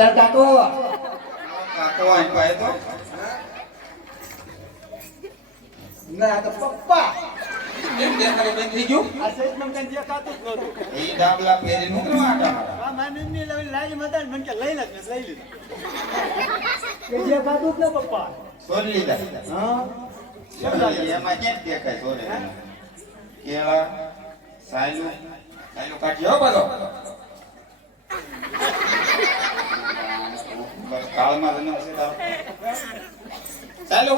આ કોણ છે જે તાર કાકો કાકો અહીં પાય તો ના તો પપ્પા એમ દેખાડે બંધ થઈ ગયું આ સેજ મને કઈ જે કાતું જ નહોતું. એ ડાબલા પહેરી નીકળવા આટા આ મારી ની લઈ લાઈ મતા મને કે લઈ લત લઈ લીધું કે જે કાતું જ ને પપ્પા સોરી લીધા હા એમાં ક્યાં દેખાય સોરી કેળા સાયલું સાયલું કાઢી બધો કાળમાં જન્મ છે તારો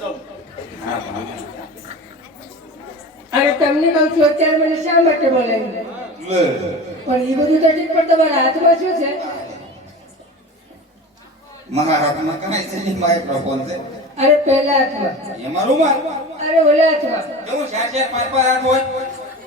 તો હા તમને કહું છું અત્યારે મને શા માટે બોલે? પણ એ બધું તો ઠીક પણ તમારા હાથમાં શું છે? મારા હાથમાં કાંઈ છે નહીં માઇક્રોફોન છે. અરે પહેલા હાથમાં. એમાં રૂમાલ અરે ઓલા હાથમાં. કેવું ચાર ચાર પાંચ પાંચ હાથ હોય.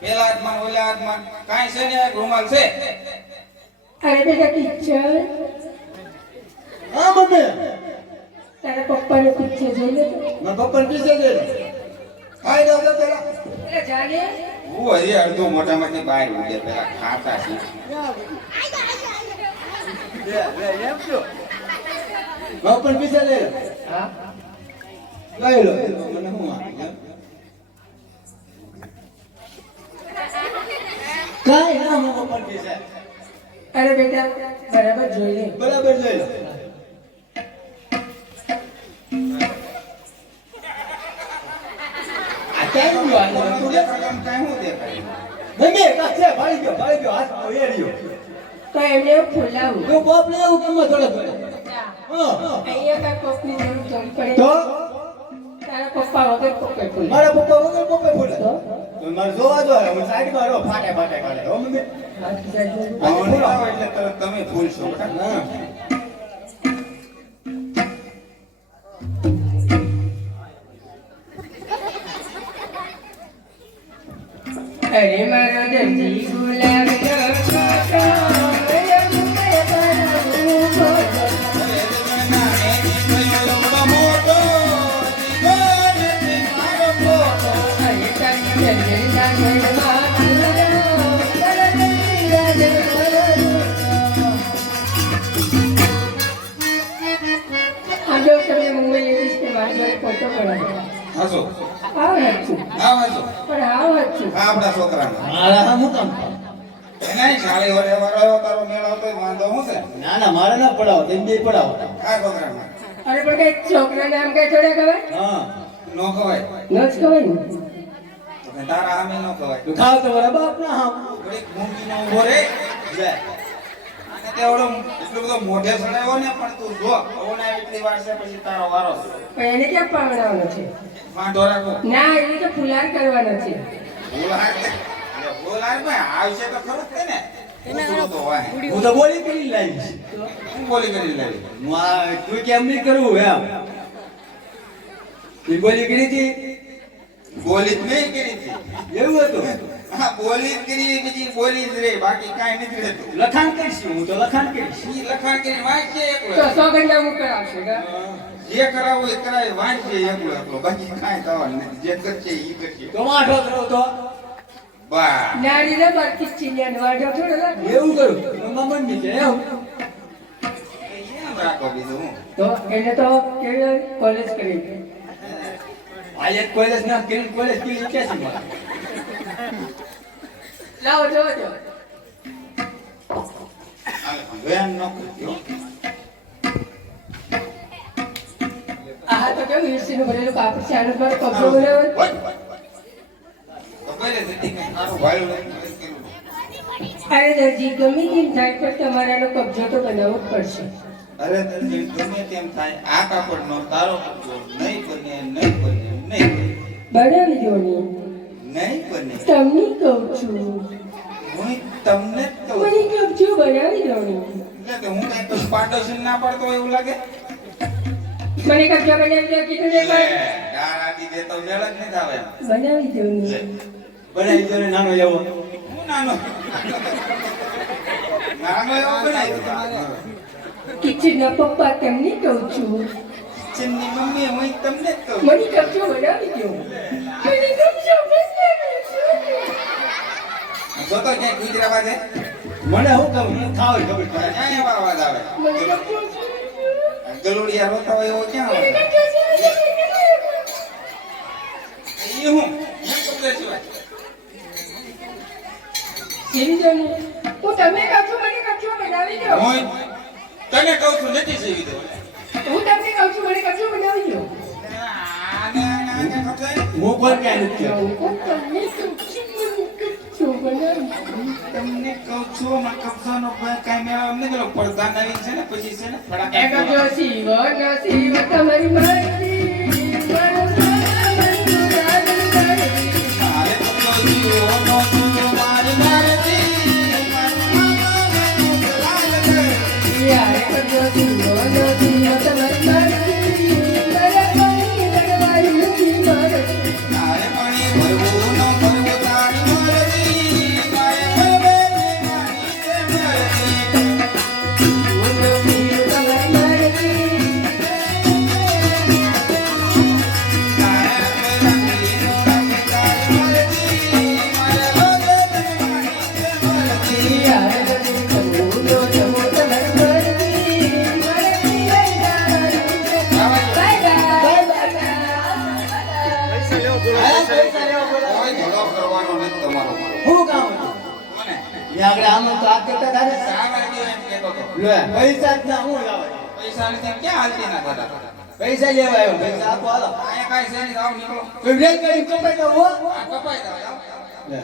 પેલા હાથમાં ઓલા હાથમાં. કાંઈ છે ને રૂમાલ છે. અરે બેટા કિચન હા મમ્મી. તારા પપ્પાને પૂછે જોઈ લે મારા પપ્પાને પીછે દે ખાઈ જાવ તો પેલા. એટલે જાગે. હું હજી અડધો મોટામાંથી બહાર ઉડે પેલા ખાતા છે. લે લે પપ્પાને લે. હા? લઈ લો મને આપી કાઈ ના મારા પપ્પાને પીછે અરે બેટા બરાબર જોઈ લે. બરાબર જોઈ લે. તું એમને એવું કેમ થોડે થોડે હા. અહીંયા કાંઈ કોકની જરૂર થોડી પડે. તો? તારા પપ્પા વગર મારા પપ્પા વગર પપ્પા ફૂલે તો તો મારે જોવા જો હું સાઈડમાં રહો ફાટે ફાટે કાઢે હો મમ્મી. તમે ફૂલ છો હા હસો આવો આવ હસો પણ આવો હતું. આ આપણા છોકરાનો. મારા હા હું કામ એના શાળી વડે વરાયો તારો મેળ આવતો વાંધો શું છે? ના ના મારે ના પડાવો તેમ બે પડાવો. આ છોકરાનો. અરે પણ કઈ છોકરા નામ કઈ થોડા ખબર? હા. નો ખવાય. ન જ તો કે તારા આમે નો ખવાય. ખાવ તો મારા બાપ ના હા થોડીક મૂંગીનો ઊભો રે. લે. એટલો બધો મોઢે સડાયો ને પણ તું જો પવન એટલી વાર છે પછી તારો વારો છે. એને ક્યાં પાવડાવવાનો છે? વાંધો રાખો. ના એને તો ફુલાર કરવાનો છે. તે. અરે ભાઈ આવશે તો ખરું જ ને. હું તો બોલી કરી હું બોલી કરી લેવી હું તું કેમ નહીં કરવું એમ? તું બોલી કરી હતી? બોલી જ નહીં કરી હતી. એવું હતું? હા બોલી કરી બીજી બોલી જ રે બાકી કાંઈ નથી રહેતું. લખાણ કરીશ હું તો લખાણ કરીશ. ઈ લખાણ કરી વાંચજે એકલો તો સો ઘંટા હું કરાવશે જે કરાવું એ કરાવે વાંચજે એકલો એકલો બાકી કાંઈ થવાનું નથી. જે કરશે ઈ કરશે. તો વાંઢો કરો તો? બા. નારી ને બાકી ચીનિયા વાડો થોડો લાગે. એવું કરું? મમ્મા મમ્મી નીચે એવું? એમ રાખો બીજું હું. તો એને તો કેવી કોલેજ કરી. આજે કોલેજ ના કરી કોલેજ કે છે મારે લાવો જો જો ન આ તો કેવું ઈર્ષી નું કાપડ છે આનો કપડો. અરે દરજી ગમે તેમ થાય પણ તમારાનો કબજો તો બનાવવો જ પડશે. અરે દરજી ગમે તેમ થાય આ કાપડનો તારો કબજો નહીં બને નહીં બને નહીં બનાવી દો નહીં તમને કહું છું. હું તમને કહું મને કબજો બનાવી દો ને. એટલે કે હું કઈ તો પાડોશી ના પડતો એવું લાગે? મને કબજો બનાવી દો કીધું ને પણ ગાર દે તો મેળ જ નહીં આવે. બનાવી દો ને. બનાવી દો ને નાનો એવો. હું નાનો? નાનો એવો બનાવી દીધો. કિચનના પપ્પા તમને કહું છું. કિચનની મમ્મી હું તમને જ કહું મને કબજો બનાવી દો. મને કબજો બનાવી જોતો ક્યાંય કૂતરા બાજે મને હું કહું? હું ખાવ ખબર પડે ક્યાં એવા અવાજ આવે? ગલુડિયા રોતા હોય એવો ક્યાં આવે? એ હું? એમ કપડે સિવાય હું. તમે કપડો મને કપડો બનાવી દો. હું તને કહું છું નથી સેવી દો હું તમને કહું છું મને બનાવી દો. હું ક્યાં નથી તમને કહું છું માં કબજાનો કોઈ મેળવ અમને પડતા પડદા નવીન છે ને પછી છે ને ફટાફટ એક જો શિવ શિવ તમારી મરજી આગળ આમ તો આ કરતા તારે પૈસા જ ના હું લાવે. પૈસા લેવા આવ્યો પૈસા આપો હાલો. કોઈ બ્રેક કરી કપાઈ દો હો. લે.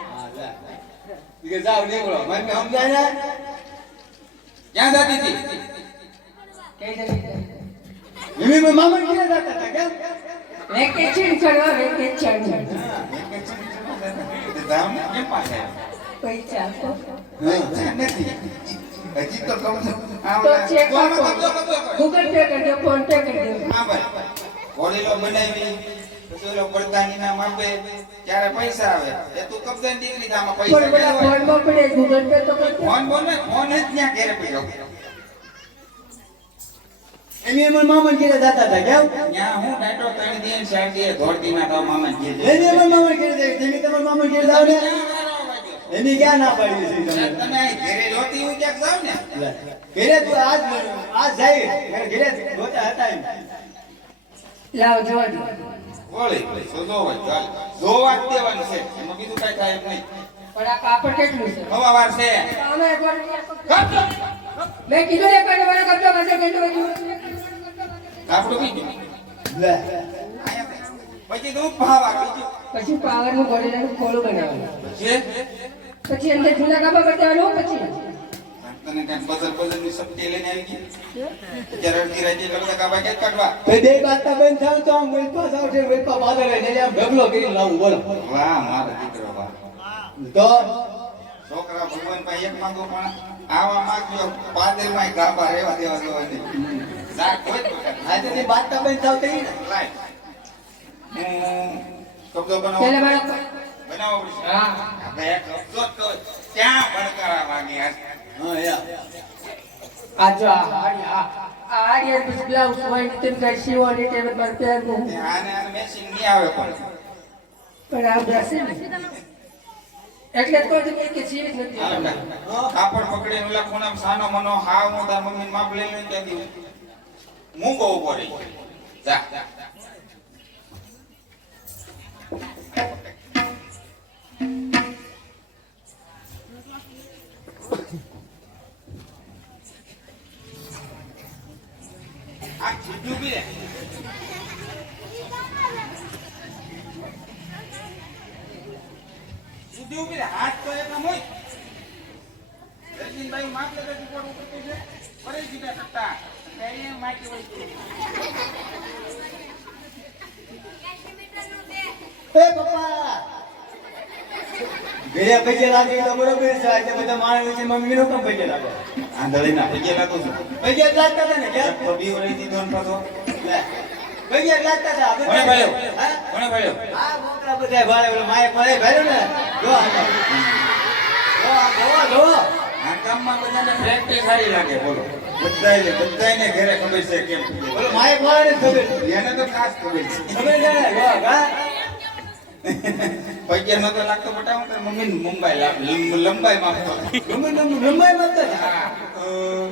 હા લે. ઈ કે જાવ નીકળો. મને સમજાય ને? ક્યાં જતી હતી? મામા ક્યાં જતા હતા કેમ? વેકેશન ચડો વેકેશન ધામ કેમ પાસે પૈસા આપો. નથી. હજી તો કમ. ગૂગલ પે કરજો ફોન પે કરજો હા ભાઈ. હોડીલો બનાવી પછી ઓલો પડદાની ના માપે ત્યારે પૈસા આવે? એ તું કબજા દીકરી તો પૈસા પડે ગૂગલ પે તો ફોન બોલે ફોન જ ત્યાં ઘેરે પડ્યો એની એમાં મામા ક્યાં જતા હતા કેમ? ત્યાં હું ડાટો ત્રણ દિન ચાર દિન ધોળતી ના તો મામા ઘેર એની એમાં મામા ક્યાં જાય તમે તમારા મામા ક્યાં જાવ ને એની ક્યાં ના પાડી છે તમે? તમે ઘેરે જોતી હોય ક્યાંક જાવ ને? ઘેરે તું આજ આજ જાય ઘરે ઘરે હતા એમ. લાવ જોવા જોવા દેવાનું છે એમાં બીજું કઈ થાય એમ નહીં. પણ આ કાપડ કેટલું છે? હવા વાર છે. અમે એકવાર મેં કીધું એક વાર મારો કબજો પાસે કેટલો આપણું બીજું લે. પછી તો ભાવા બીજું પછી પાવરનું ગોળેલાનું ખોળું બનાવવાનું છે પછી અંદર જૂના કાપા બતાવવાનું પછી? તને કાંઈ બદલ બદલની સબ્જી લઈને આવી ગઈ? ત્યારે અડધી રાતે લગતા કાપા ક્યાં કાઢવા? ભાઈ બે બાતા બંધ થાવ તો આમ વેલપા થાવ છે વેલપા બાદર લઈને આમ ઢગલો કરીને લાવું બોલો. વાહ મારો દીકરો વાહ. તો? છોકરા ભગવાન પાસે એક માંગો પણ આવા માંગજો પાદરમાં ગાભા રહેવા દેવા દેવા નહીં વખત. આજે બાત બંધ થાવ થઈ ને. કબજો બનાવો બનાવો હા. આપણે કબજો જ ક્યાં ભડકારા વાગે આ? હા યા. આ આ આ આ પછી બ્લાઉઝ હોય ને તેમ કાંઈ સીવવાની ટેવ પર પહેરવું આને આને મેચિંગ નહીં આવે પણ. પણ આ બ્લાઉઝ ને. એટલે જ કે સીવી જ નથી કાપડ પકડીને ઓલા ખૂણામાં સાનો મનો હા હું તાર મમ્મી માપ લઈ લઈને ત્યાંથી ઊભો રહી જા. એ પપ્પા. ઘરે પૈકે લાગે તો બરોબર છે આજે બધા માણસ છે મમ્મી નો કેમ પૈકે લાગે? આંધળીના પગે લાગો છો. પૈકે જ લાગતા હતા ને કેમ તો બી વળી દીધો ને પાછો. લે. પૈકે લાગતા હતા કોણે ભર્યો હા? કોણે ભર્યો આ મોકરા બધા ઓલો માએ પડે ભર્યો ને. જો આ જો. જો આ જોવો આ કામમાં બધાને પ્રેક્ટિસ સારી લાગે બોલો. બધાયને બધાયને ઘરે ખબર છે કેમ બોલો બોલો પડે ને ખબર. એને તો ખાસ ખબર છે. ખબર છે વાહ, વાહ. નતો લાગતો બટાવો તો મમ્મી મુંબઈ લંબાઈ માપતો ગમે તેમ લંબાઈ માપતા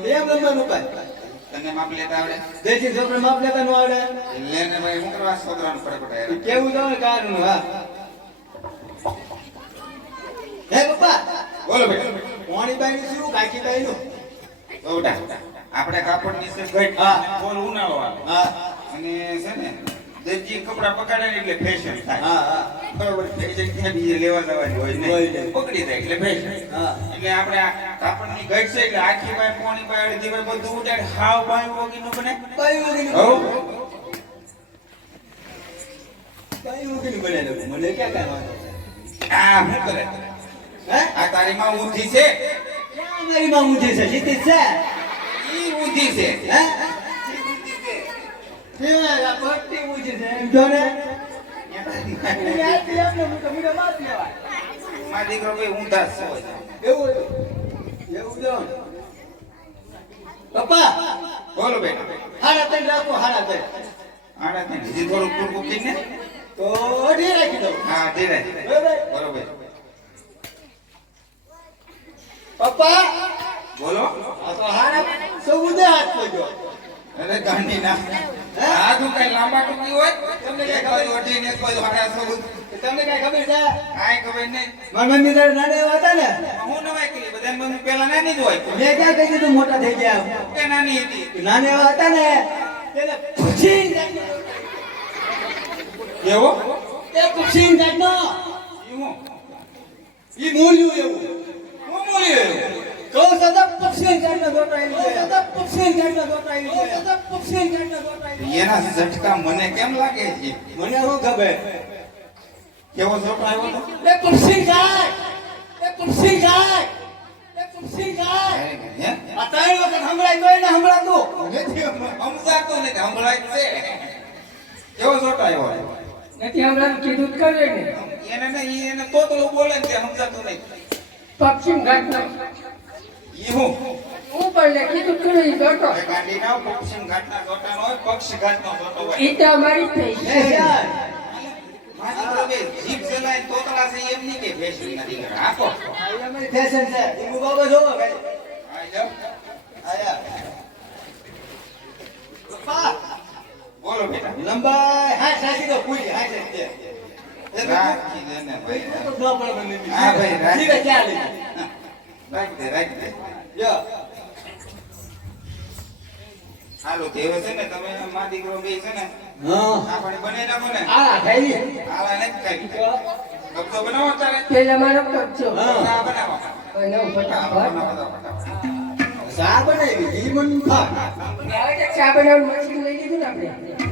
એમ લંબાઈ મપાય. તને માપ લેતા આવડે દેશી છોકરા માપ લેતા ન આવડે. ને ભાઈ હું કરવા છોકરાનું ફટાફટ કેવું ને કારનું, હા. હે પપ્પા બોલો બેટા પોણીબાઈનું શું કાકીબાઈનું? તો બેટા આપણે છે હા. ફોલ ઉનાળો આવે હા અને છે ને દરજી કપડા પકડાય એટલે ફેશન થાય. હા હા. બરોબર ફેશન ક્યાં બીજે લેવા જવાની હોય ને. નહીં. પકડી જાય એટલે ફેશન એટલે આપણે કાપડની ગઈ છે એટલે આખી બાય પોણી બાય અડધી બાય બધું ઉડાડ હાવ બાય વગીનું બને. બાય વગી નું હવ બાય વગી નું બને મને ક્યાં કાંઈ આ હું કરે? હે? આ તારી માં ઊંધી છે? ક્યાં મારી માં ઊંધી છે? જીતી છે. ઈ ઊંધી છે. હે? હે, પટ્ટી ઊંધી છે. એમ જો ને. મારો દીકરો ભાઈ જ હોય. એવું એવું જો પપ્પા? બોલો બેટા હાડા રાખો હાડા ત્રણ. આડા ને હજી થોડું પૂરકું કીને તો રાખી દઉં. હા ધીરે બરાબર? બરોબર. પપ્પા? બોલો. આ તો હાડા ચૌદે હાથ પહોંચ્યો અરે ગાંધી ના. આ તું કઈ લાંબા ટૂંકી હોય તમને કઈ ખબર ને તમને કઈ ખબર છે? કાંઈ ખબર નહીં. મારા મમ્મી તારે નાના એવા હતા ને? હું નવાઈ કરી બધા મમ્મી પેલા નાની જ હોય. મેં ક્યાં કહી દીધું મોટા થઈ ગયા? કે નાની હતી. નાના એવા હતા ને તેને પૂછી કેવો એ પૂછી જાતનો ઈ મૂલ્યું એવું. હું કહું સદા પક્ષી સદા સદા એના ઝટકા મને કેમ લાગે છે? મને શું ખબર? કેવો ઝોટો આવ્યો તો એ પક્ષી જાય એ પક્ષી જાય એ પક્ષી જાય હે? આ ત્રણ વખત સંભળાય તો એને સંભળાતું નથી સમજાતો નથી સંભળાય છે. કેવો ઝટકો આવ્યો નથી હમણાં કીધું કરે ને એને એને તોતલું બોલે ને તે સમજાતું નહીં. પક્ષી ઘાટનો. ઈ હું હું ગાંડી ના હોય ઈ તો અમારી થઈ એ છે. યાર મારી પ્રભે જીભ ચલાય તોતલા છે એમ નહીં કે ભેંસની નથી આપો. આ અમારી ફેશન છે. ઈ બાબા જોવો ભાઈ આ જાઓ. આયા. પપ્પા. બોલો બેટા. લંબાઈ. હા પૂરી દે તો રાખી દે ને ભાઈ. ન. હા ભાઈ, રાખ. છે, રાખી દે રાખી દે. જો હાલો તેવે છે ને તમે મા દીકરો બે છે ને હા. આપણે પાણી બનાવી નાખો ને. ખાઈ આલા નથી ખાઈ. બનાવો તારે? પેલા મારો કરજો હા. ચા બનાવો. હું ફટાફટ. બનાવો, મન ચા બનાવવાનું મશીન લઈ લીધું ને આપણે.